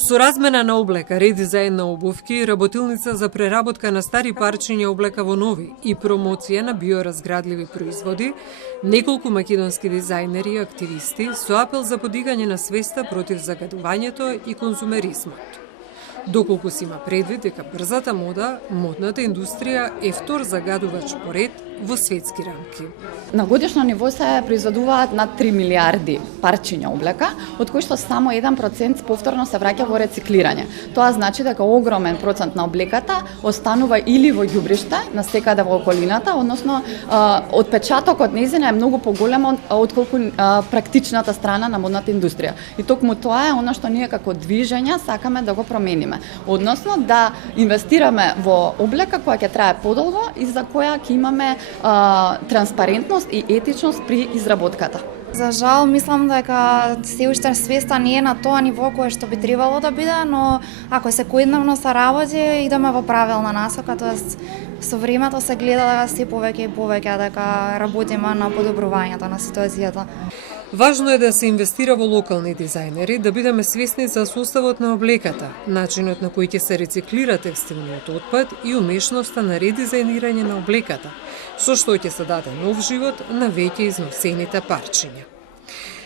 Со размена на облека, редизајн на обувки, работилница за преработка на стари парчиња облека во нови и промоција на биоразградливи производи, неколку македонски дизајнери и активисти со апел за подигање на свеста против загадувањето и конзумеризмот. Доколку се има предвид дека брзата мода, модната индустрија е втор загадувач по ред во светски рамки. На годишно ниво се произведуваат над 3 милиарди парчиња облека, од кои што само 1% повторно се враќа во рециклирање. Тоа значи дека огромен процент на облеката останува или во ѓубриште, настекаде во околината, односно отпечатокот нејзина е многу поголем отколку практичната страна на модната индустрија. И токму тоа е она што ние како движење сакаме да го промениме. Односно да инвестираме во облека која ќе трае подолго и за која ќе имаме транспарентност и етичност при изработката. За жал, мислам дека се уште свеста не е на тоа ниво кое што би требало да биде, но ако секојдневно се работи, идеме во правилна насока, тоест со времето се гледа се повеќе и повеќе дека работиме на подобрувањето на ситуацијата. Важно е да се инвестира во локални дизајнери, да бидеме свесни за составот на облеката, начинот на кој ќе се рециклира текстилниот отпад и умешноста на редизајнирање на облеката, со што ќе се даде нов живот на веќе износените парчиња.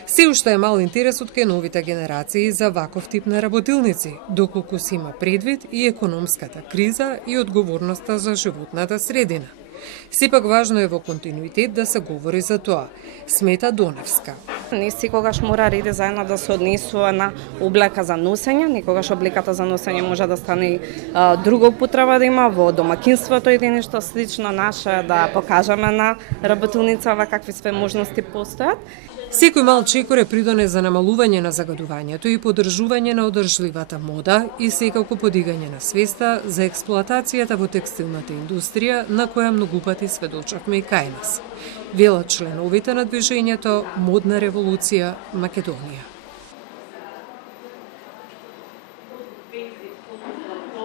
Се уште е мал интересот кај новите генерации за ваков тип на работилници, доколку се има предвид и економската криза и одговорноста за животната средина. Сепак важно е во континуитет да се говори за тоа, смета Доневска. Не секогаш мора редизајнот да се однесува на облека за носење, некогаш облеката за носење може да стане друга употреба да има во домакинството или нешто слично наше, да покажеме на работилницава какви све можности постојат. Секој мал чекор е придонес за намалување на загадувањето и поддржување на одржливата мода и секако подигање на свеста за експлоатацијата во текстилната индустрија на која многу пати сведочавме и кај нас. Велат членовите на движењето Модна револуција Македонија.